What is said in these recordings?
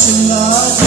Krishna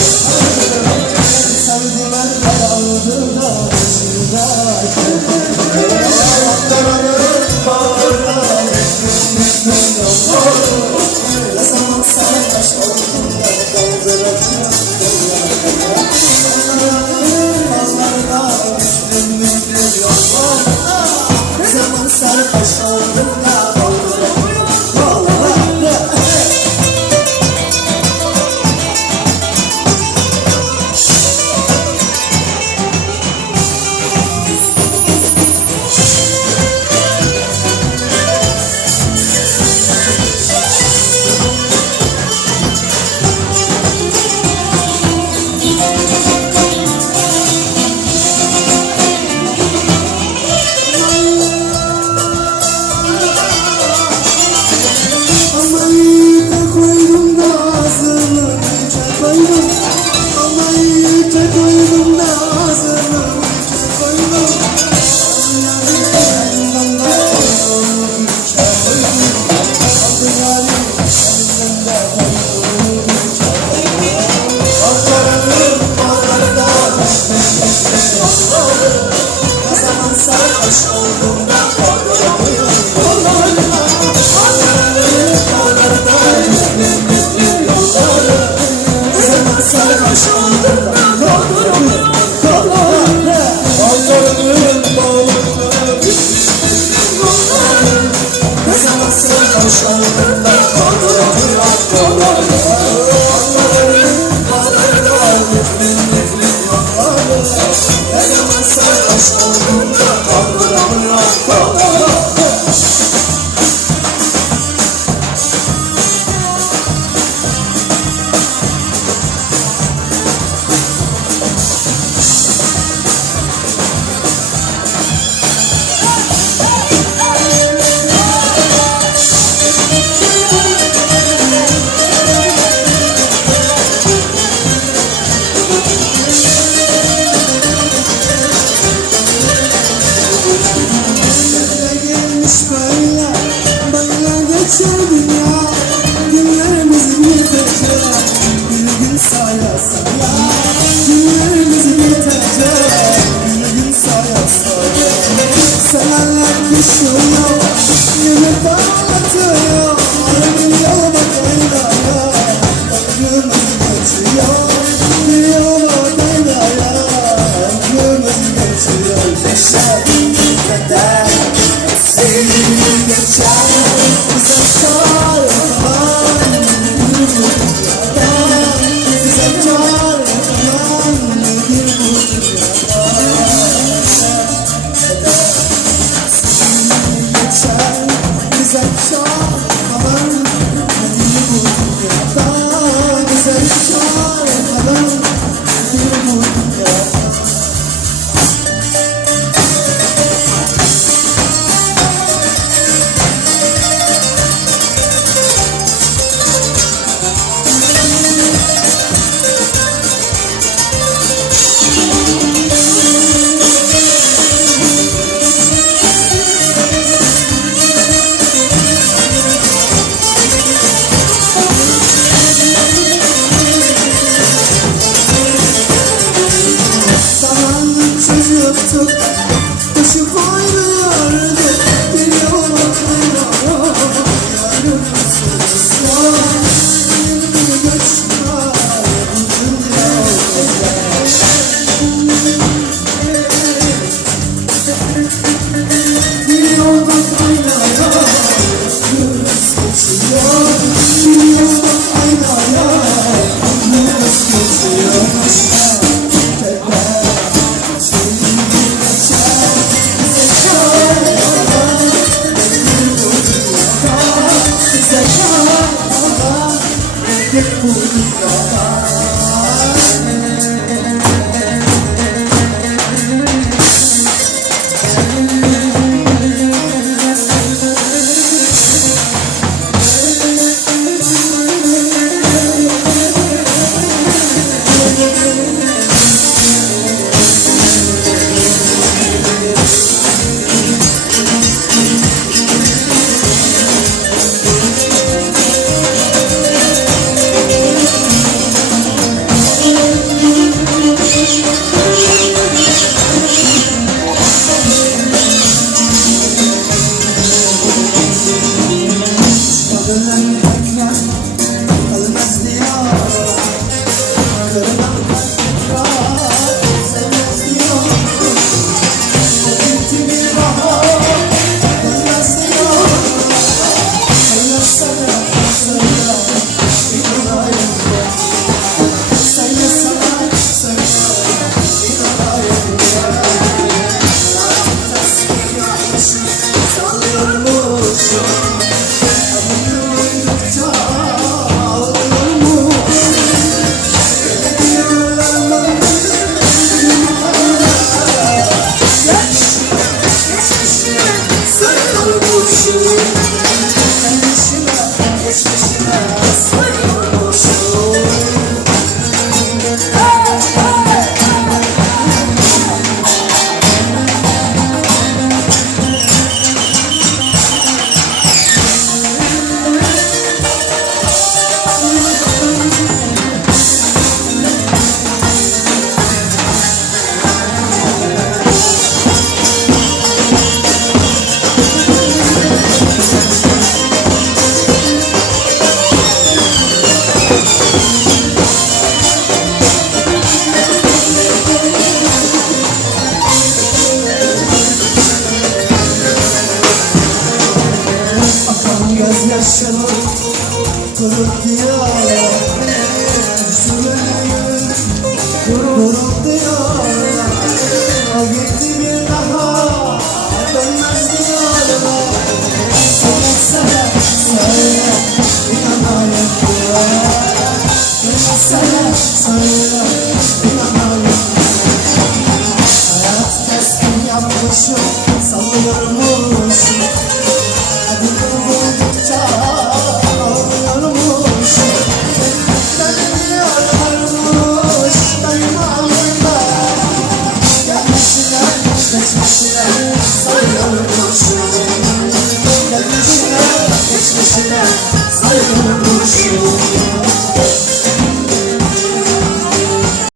sayasak ya Günümüz bitecek Bir gün sayasak ya Sevenler düşüyor Yürü parlatıyor Ayrım yol bak eylaya Ömrümüz geçiyor Biliyor to see you. yazık diyara Süreyim